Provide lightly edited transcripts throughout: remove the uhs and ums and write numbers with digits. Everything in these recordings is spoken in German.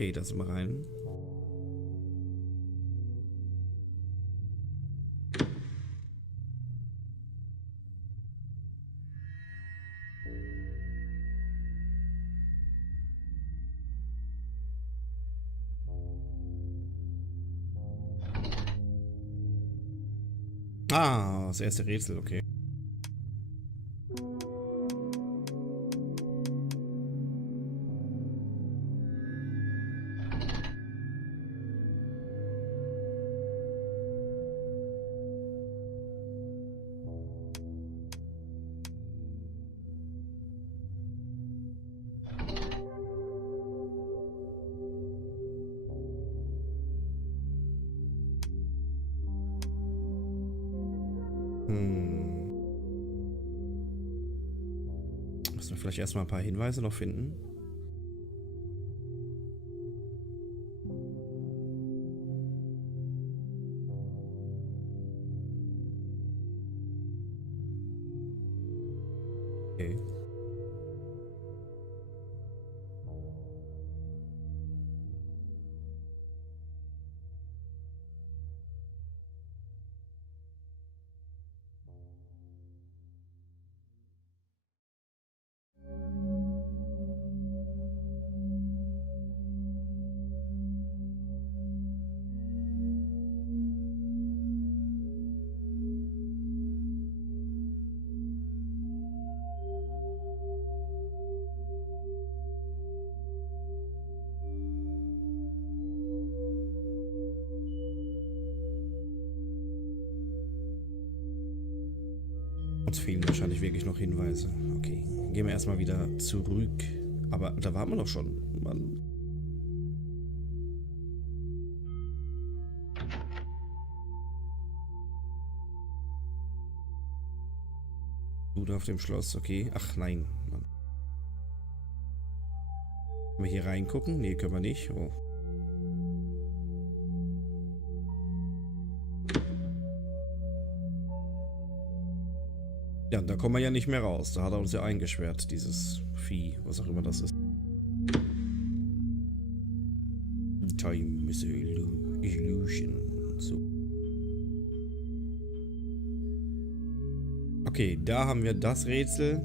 Okay, da sind wir rein. Ah, das erste Rätsel, okay. Müssen wir vielleicht erstmal ein paar Hinweise noch finden. Okay. Uns fehlen wahrscheinlich wirklich noch Hinweise. Okay, gehen wir erstmal wieder zurück. Aber da waren wir doch schon. Mann. Bude auf dem Schloss, okay. Ach nein, Mann. Können wir hier reingucken? Nee, können wir nicht. Oh. Ja, da kommen wir ja nicht mehr raus. Da hat er uns ja eingesperrt, dieses Vieh, was auch immer das ist. Time is an illusion. So. Okay, da haben wir das Rätsel.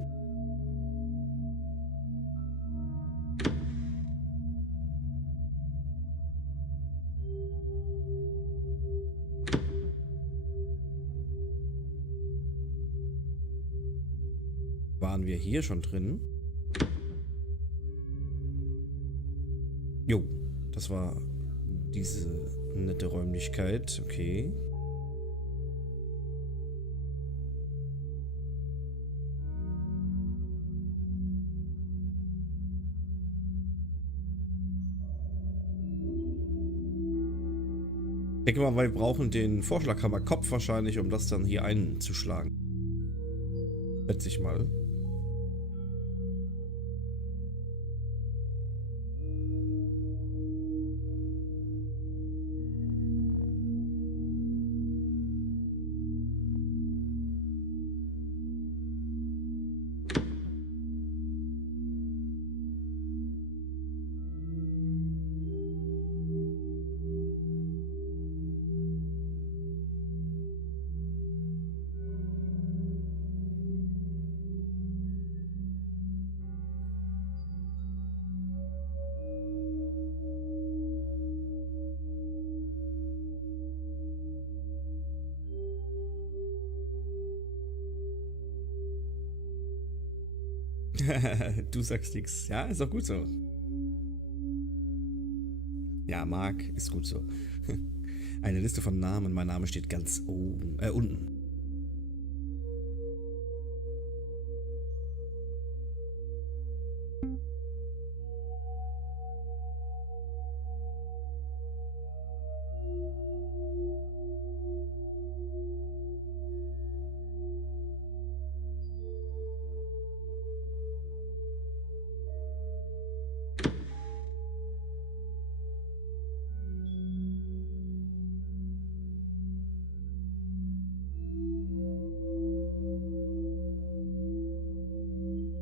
Waren wir hier schon drin? Jo, das war diese nette Räumlichkeit. Okay. Ich denke mal, wir brauchen den Vorschlaghammerkopf wahrscheinlich, um das dann hier einzuschlagen. Schätze ich mal. Du sagst nichts. Ja, ist auch gut so. Ja, Marc, ist gut so. Eine Liste von Namen. Mein Name steht ganz oben, unten.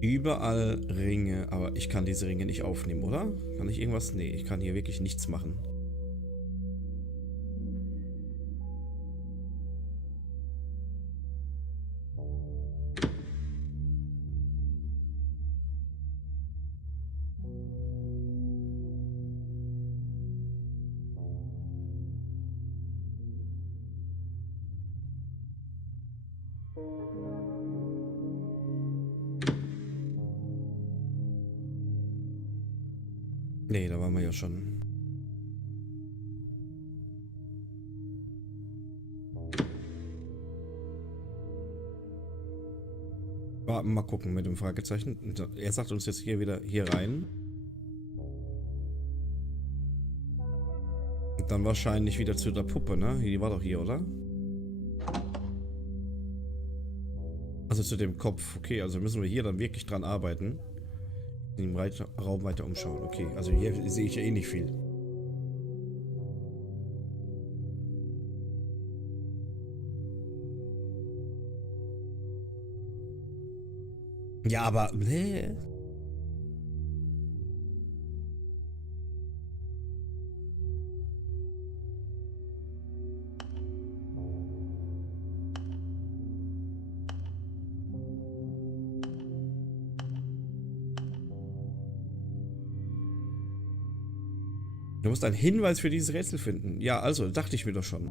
Überall Ringe, aber ich kann diese Ringe nicht aufnehmen, oder? Kann ich irgendwas? Nee, ich kann hier wirklich nichts machen. Nee, da waren wir ja schon. Mal gucken mit dem Fragezeichen. Er sagt uns jetzt hier wieder hier rein. Und dann wahrscheinlich wieder zu der Puppe, ne? Die war doch hier, oder? Also zu dem Kopf. Okay, also müssen wir hier dann wirklich dran arbeiten. In dem Raum weiter umschauen. Okay, also hier sehe ich ja eh nicht viel. Ja, aber... Nee. Du musst einen Hinweis für dieses Rätsel finden. Ja, also, dachte ich mir doch schon.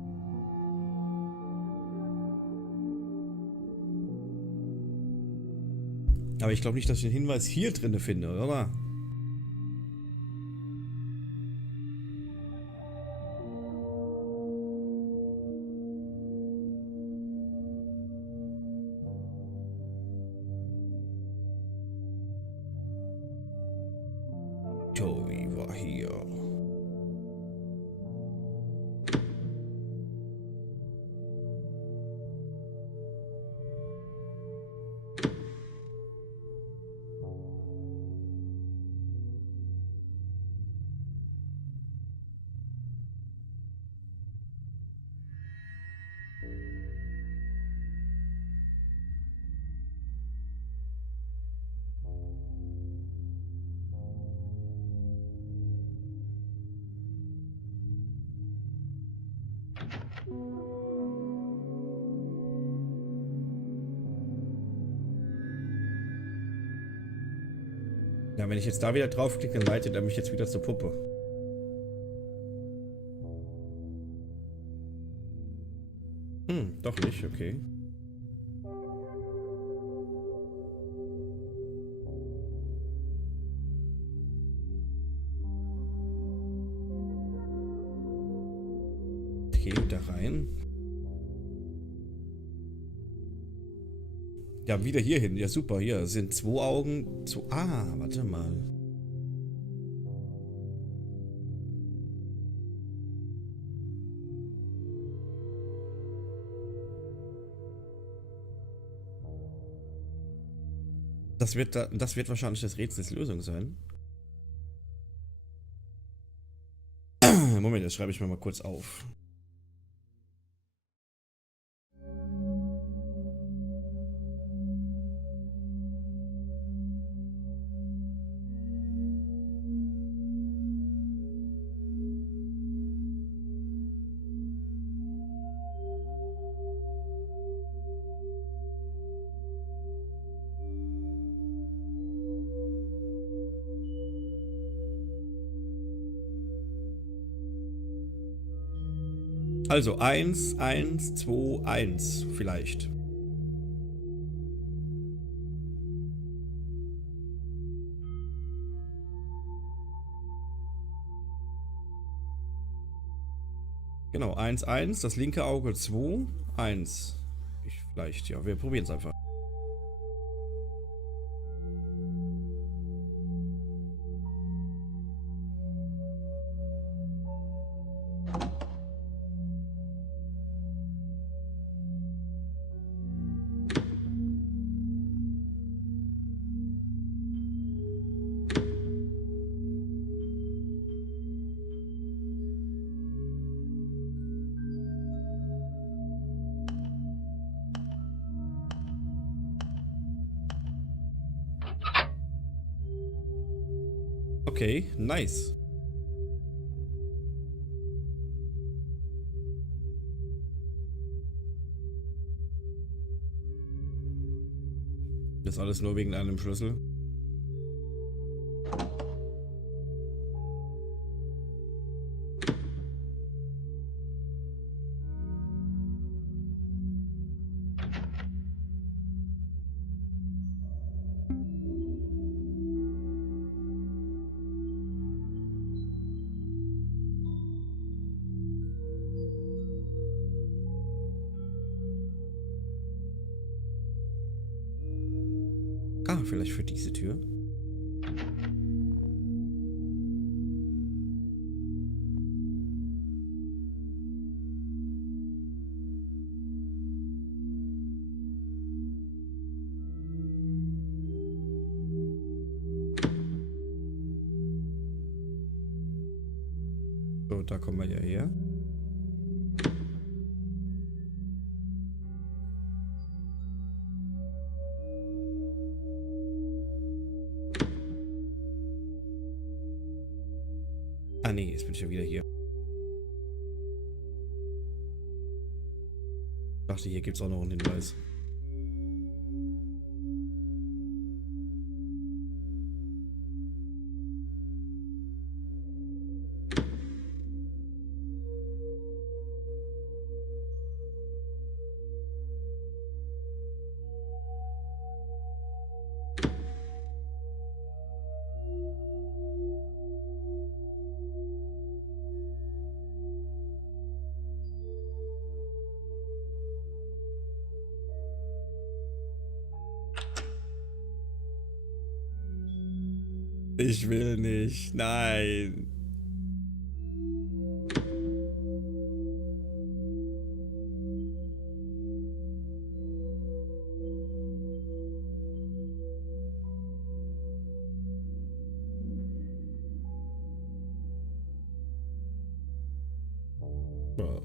Aber ich glaube nicht, dass ich den Hinweis hier drin finde, oder? Tobi war hier. Ja, wenn ich jetzt da wieder draufklicke, dann leitet er mich jetzt wieder zur Puppe. Doch nicht, okay. Ich gehe da rein. Ja, wieder hier hin. Ja, super. Hier sind 2 Augen. Warte mal. Das wird wahrscheinlich das Rätsels Lösung sein. Moment, das schreibe ich mir mal kurz auf. Also 1, 1, 2, 1 vielleicht. Genau, 1, 1, das linke Auge 2, 1. Vielleicht, ja, wir probieren es einfach. Okay, nice. Das alles nur wegen einem Schlüssel. Ah, vielleicht für diese Tür. So, da kommen wir ja her. Ah nee, jetzt bin ich ja wieder hier. Ich dachte, hier gibt es auch noch einen Hinweis. Ich will nicht. Nein.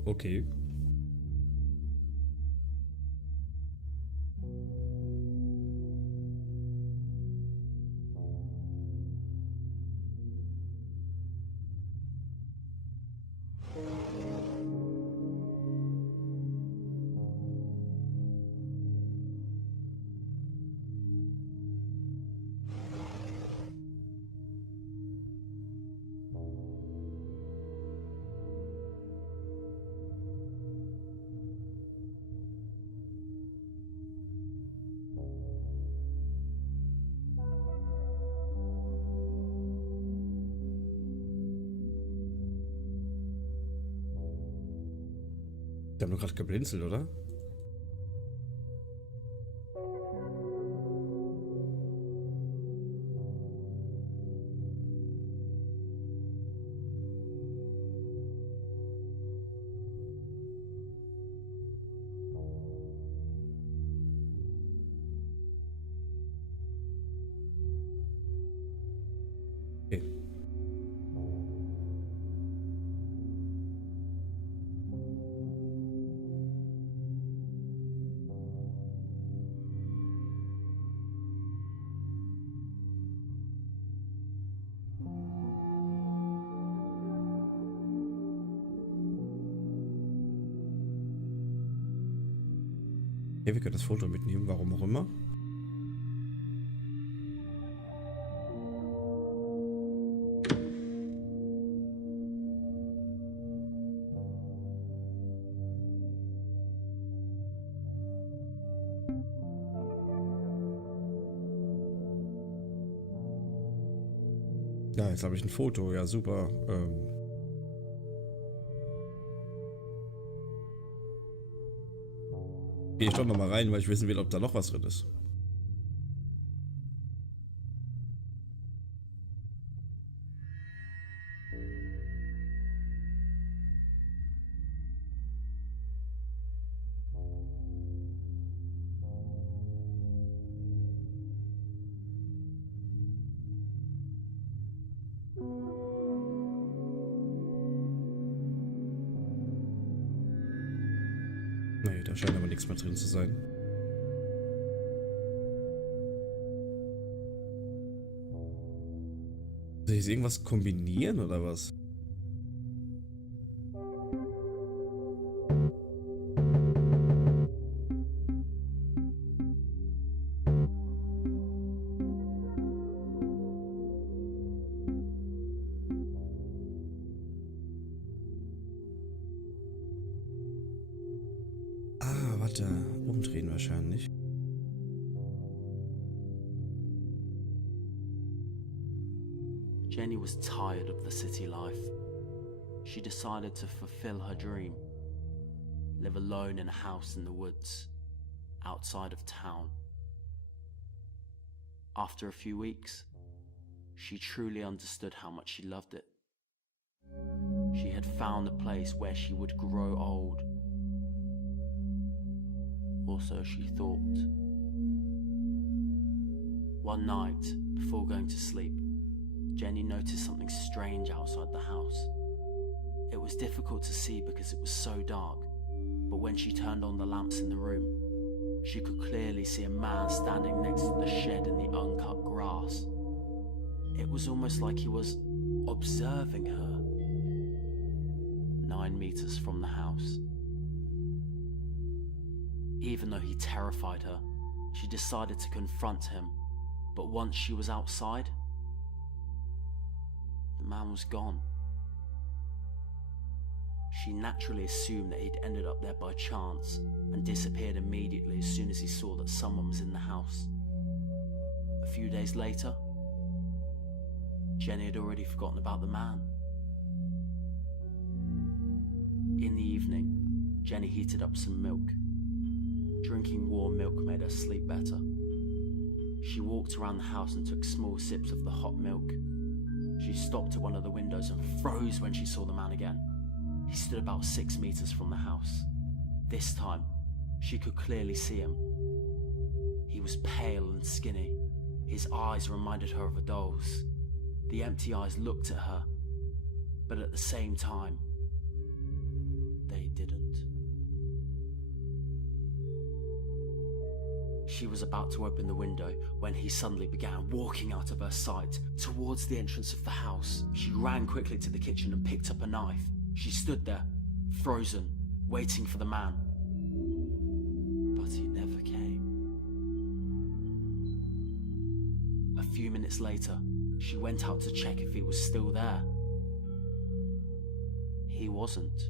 Okay. Die haben doch gerade geblinzelt, oder? Okay. Okay, wir können das Foto mitnehmen, warum auch immer. Ja, jetzt habe ich ein Foto. Ja, super. Gehe ich doch noch mal rein, weil ich wissen will, ob da noch was drin ist. Nee, da scheint aber nichts mehr drin zu sein. Soll ich jetzt irgendwas kombinieren oder was? Ah, warte. Umdrehen wahrscheinlich. Jenny was tired of the city life. She decided to fulfill her dream. Live alone in a house in the woods, outside of town. After a few weeks, she truly understood how much she loved it. She had found a place where she would grow old. Or so she thought. One night, before going to sleep, Jenny noticed something strange outside the house. It was difficult to see because it was so dark, but when she turned on the lamps in the room, she could clearly see a man standing next to the shed in the uncut grass. It was almost like he was observing her, 9 meters from the house. Even though he terrified her, she decided to confront him, but once she was outside, the man was gone. She naturally assumed that he'd ended up there by chance and disappeared immediately as soon as he saw that someone was in the house. A few days later, Jenny had already forgotten about the man. In the evening, Jenny heated up some milk. Drinking warm milk made her sleep better. She walked around the house and took small sips of the hot milk. She stopped at one of the windows and froze when she saw the man again. He stood about 6 meters from the house. This time, she could clearly see him. He was pale and skinny. His eyes reminded her of a doll's. The empty eyes looked at her, but at the same time, they didn't. She was about to open the window when he suddenly began walking out of her sight towards the entrance of the house. She ran quickly to the kitchen and picked up a knife. She stood there, frozen, waiting for the man. But he never came. A few minutes later, she went out to check if he was still there. He wasn't.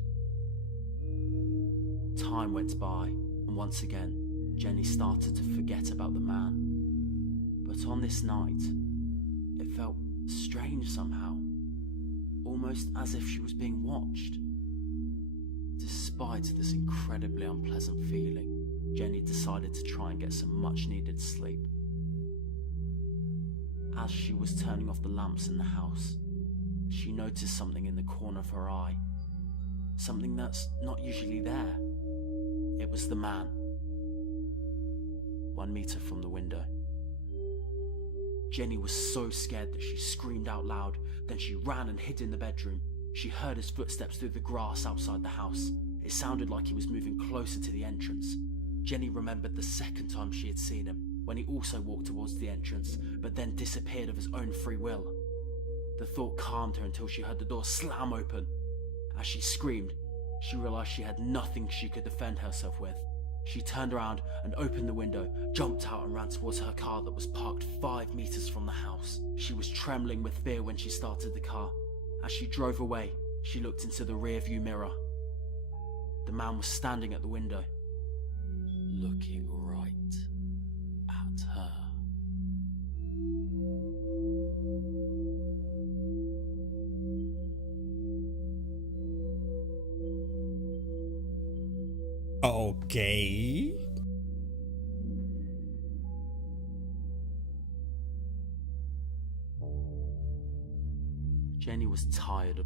Time went by, and once again, Jenny started to forget about the man. But on this night, it felt strange somehow, almost as if she was being watched. Despite this incredibly unpleasant feeling, Jenny decided to try and get some much-needed sleep. As she was turning off the lamps in the house, she noticed something in the corner of her eye. Something that's not usually there. It was the man. 1 meter from the window. Jenny was so scared that she screamed out loud. Then she ran and hid in the bedroom. She heard his footsteps through the grass outside the house. It sounded like he was moving closer to the entrance. Jenny remembered the second time she had seen him, when he also walked towards the entrance, but then disappeared of his own free will. The thought calmed her until she heard the door slam open. As she screamed, she realized she had nothing she could defend herself with. She turned around and opened the window, jumped out and ran towards her car that was parked 5 meters from the house. She was trembling with fear when she started the car. As she drove away, she looked into the rearview mirror. The man was standing at the window, looking right at her. Okay. Jenny was tired of